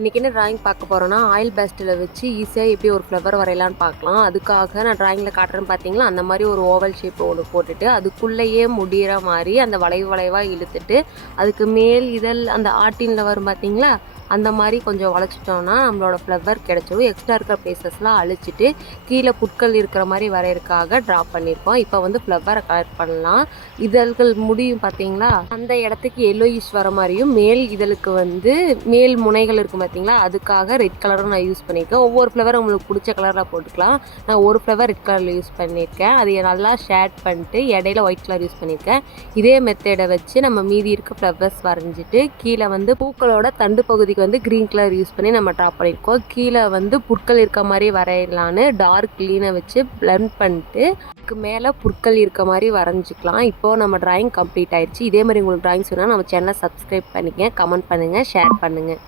இன்றைக்கி என்ன ட்ராயிங் பார்க்க போகிறோன்னா ஆயில் பேஸ்டில் வச்சு ஈஸியாக எப்படி ஒரு ஃப்ளவர் வரையலான்னு பார்க்கலாம். அதுக்காக நான் ட்ராயிங்கில் காட்டுறேன்னு பார்த்தீங்களா, அந்த மாதிரி ஒரு ஓவல் ஷேப் ஒன்று போட்டுட்டு அதுக்குள்ளேயே முடிகிற மாதிரி அந்த வளைவாக இழுத்துட்டு அதுக்கு மேல் இதழ் அந்த ஆர்டினில் வரும் பார்த்தீங்களா, அந்த மாதிரி கொஞ்சம் வளைச்சிட்டோன்னா நம்மளோட ஃப்ளவர் கிடச்சிடும். எக்ஸ்ட்ரா இருக்கிற ப்ளேசஸ்லாம் அழிச்சிட்டு கீழே புட்கள் இருக்கிற மாதிரி வரையறதுக்காக ட்ரா பண்ணியிருக்கோம். இப்போ வந்து ஃப்ளவரை கலர் பண்ணலாம். இதழ்கள் முடியும் பார்த்தீங்களா, அந்த இடத்துக்கு எல்லோயிஷ் வர மாதிரியும் மேல் இதழுக்கு வந்து மேல் முனைகள் இருக்கும் பார்த்தீங்களா, அதுக்காக ரெட் கலரும் நான் யூஸ் பண்ணியிருக்கேன். ஒவ்வொரு ஃப்ளவரும் உங்களுக்கு பிடிச்ச கலரில் போட்டுக்கலாம். நான் ஒரு ஃப்ளவர் ரெட் கலரில் யூஸ் பண்ணியிருக்கேன். அதை நல்லா ஷேட் பண்ணிட்டு இடையில ஒயிட் கலர் யூஸ் பண்ணியிருக்கேன். இதே மெத்தடை வச்சு நம்ம மீதி இருக்க ஃப்ளவர்ஸ் வரைஞ்சிட்டு கீழே வந்து பூக்களோட தண்டு பகுதிக்கு வந்து க்ரீன் கலர் யூஸ் பண்ணி நம்ம ட்ரா பண்ணியிருக்கோம். கீழே வந்து புற்கள் இருக்க மாதிரி வரையலான்னு டார்க் க்ளீனை வச்சு பிளெண்ட் பண்ணிட்டு அதுக்கு மேலே புற்கள் இருக்க மாதிரி வரைஞ்சிக்கலாம். இப்போது நம்ம ட்ராயிங் கம்ப்ளீட் ஆயிடுச்சு. இதே மாதிரி உங்களுக்கு ட்ராயிங்ஸ் வேணால் நம்ம சேனலை சப்ஸ்கிரைப் பண்ணிக்கங்க, கமெண்ட் பண்ணுங்கள், ஷேர் பண்ணுங்கள்.